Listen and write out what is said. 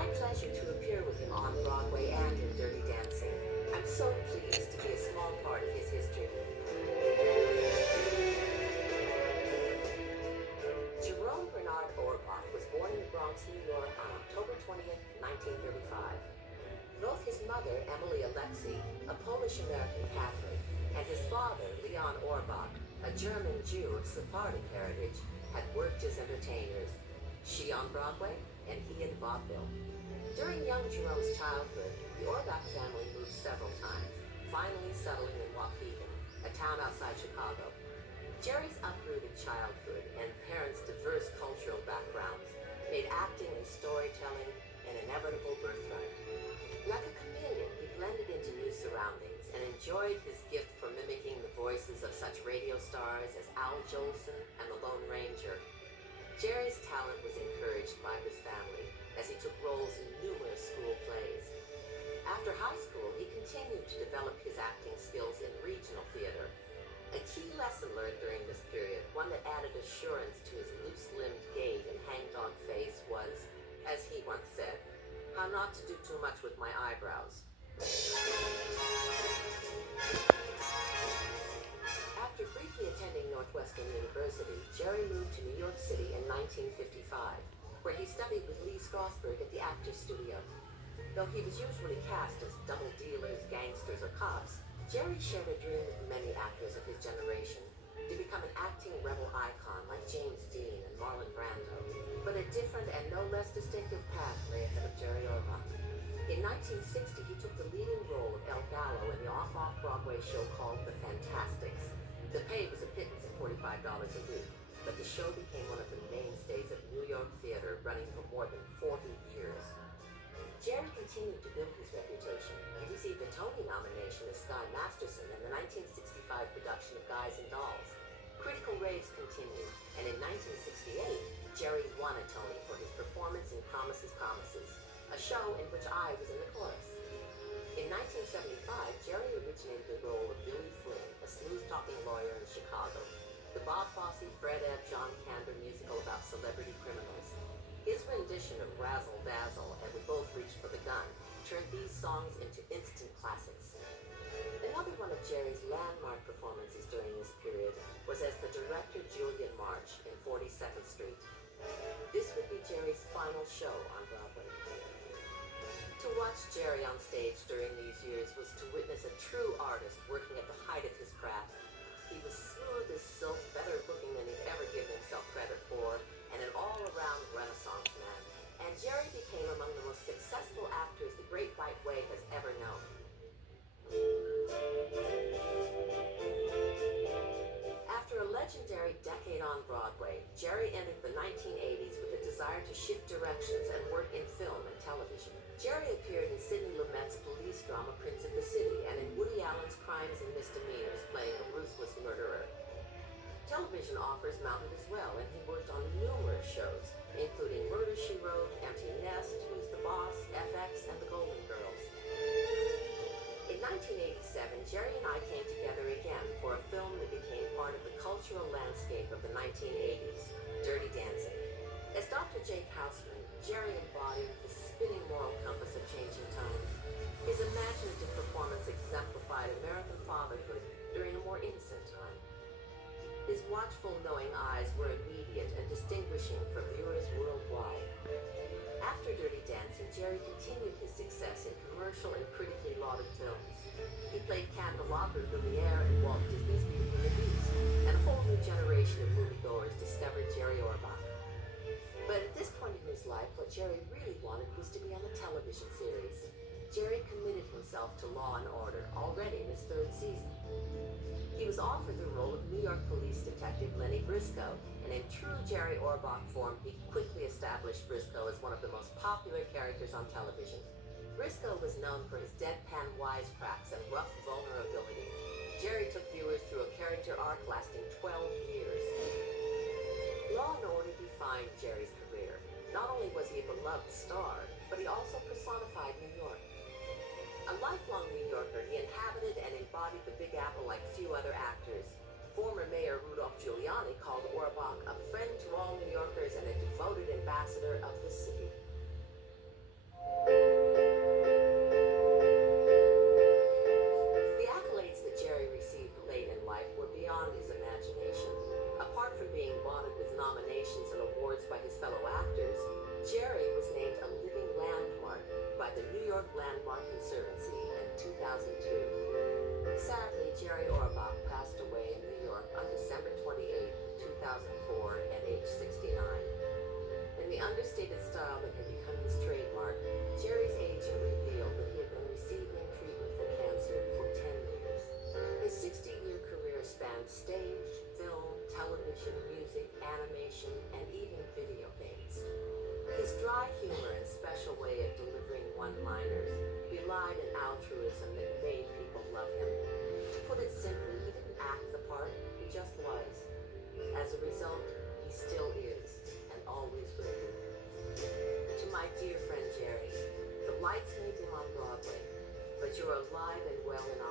my pleasure to appear with him on Broadway and in Dirty Dancing. I'm so pleased to be a small part of his history. Jerome Bernard Orbach was born in the Bronx, New York on October 20th, 1935. Both his mother, Emily Alexei, a Polish-American Catholic, and his father, Leon Orbach, a German Jew of Sephardic heritage, had worked as entertainers. She on Broadway, and he in vaudeville. During young Jerome's childhood, the Orbach family moved several times, finally settling in Waukegan, a town outside Chicago. Jerry's uprooted childhood and parents' diverse cultural backgrounds made acting and storytelling an inevitable birthright. Like a chameleon, he blended into new surroundings and enjoyed his gift for mimicking the voices of such radio stars as Al Jolson and the Lone Ranger. Jerry's talent was encouraged by his family as he took roles in numerous school plays. After high school, he continued to develop his acting skills in regional theater. A key lesson learned during this period, one that added assurance to his loose-limbed gait and hangdog face, was, as he once said, how not to do too much with my eyebrows. After briefly attending Northwestern University, Jerry moved to New York City in 1955, where he studied with Lee Strasberg at the Actors Studio. Though he was usually cast as double dealers, gangsters, or cops, Jerry shared a dream with many actors of his generation to become an acting rebel icon like James Dean and Marlon Brando. But a different and no less distinctive path lay ahead of Jerry Orbach. In 1960, he took the leading role of El Gallo in the off-Broadway show called The Fantastics. The pay was a pittance of $45 a week, but the show became one of the mainstays of New York theater, running for more than 40 years. Jerry continued to build his reputation. He received a Tony nomination as Sky Masterson in the 1965 production of Guys and Dolls. Critical raves continued, and in 1968, Jerry won a Tony for his performance in Promises, Promises, a show in which I was in the chorus. In 1975, Jerry originated the role of Billy Flynn, a smooth-talking lawyer in Chicago. The Bob Fosse, Fred Ebb, John Kander musical about celebrity criminals. His rendition of Razzle Dazzle and We Both Reached for the Gun turned these songs into instant classics. Another one of Jerry's landmark performances during this period was as the director Julian March in 42nd Street. This would be Jerry's final show on Broadway. To watch Jerry on stage during these years was to witness a true artist working at the height of his craft. He was smooth as silk, better looking than he'd ever given himself credit for, and an all-around Renaissance man. And Jerry became among the most successful actors the Great White Way has ever known. After a legendary decade on Broadway, Jerry entered the 1980s with a desire to shift directions and work in film and television. Jerry appeared in Sidney Lumet's police drama Prince of the City and in Woody Allen's Crimes and Misdemeanors, playing a ruthless murderer. Television offers mounted as well, and he worked on numerous shows, including Murder, She Wrote, Empty Nest, Who's the Boss, FX, and The Golden Girls. In 1987, Jerry and I came together again for a film that became part of the cultural landscape of the 1980s, Dirty Dancing. As Dr. Jake Houseman, Jerry embodied the spinning moral compass of changing times. His imaginative performance exemplified American fatherhood during a more innocent time. His watchful, knowing eyes were immediate and distinguishing for viewers worldwide. After Dirty Dancing, Jerry continued his success in commercial and critically lauded films. He played Candelabra, Lumiere, in Walt Disney's Beauty and the Beast, and a whole new generation of moviegoers discovered Jerry Orbach. But at this point in his life, what Jerry really wanted was to be on a television series. Jerry committed himself to Law and Order, already in his third season. He was offered the role of New York police detective Lenny Briscoe, and in true Jerry Orbach form, he quickly established Briscoe as one of the most popular characters on television. Briscoe was known for his deadpan wisecracks and rough vulnerability. Jerry took viewers through a character arc lasting 12 years. Law and Order defined Jerry's career. Not only was he a beloved star, but he also personified New York. A lifelong New Yorker, he inhabited and embodied the Big Apple like few other actors. Former Mayor Rudolph Giuliani called Orbach a friend to all New Yorkers and a devoted ambassador of the city. York Landmark Conservancy in 2002. Sadly, Jerry Orbach passed away in New York on December 28, 2004, at age 69. In the understated style that had become his trademark, Jerry's agent revealed that he had been receiving treatment for cancer for 10 years. His 60-year career spanned stage, film, television, music, animation, and even video games. His dry humor and special way of delivering one-liners belied an altruism that made people love him. To put it simply, he didn't act the part, he just was. As a result, he still is, and always will be. To my dear friend Jerry, the lights may dim on Broadway, but you're alive and well in our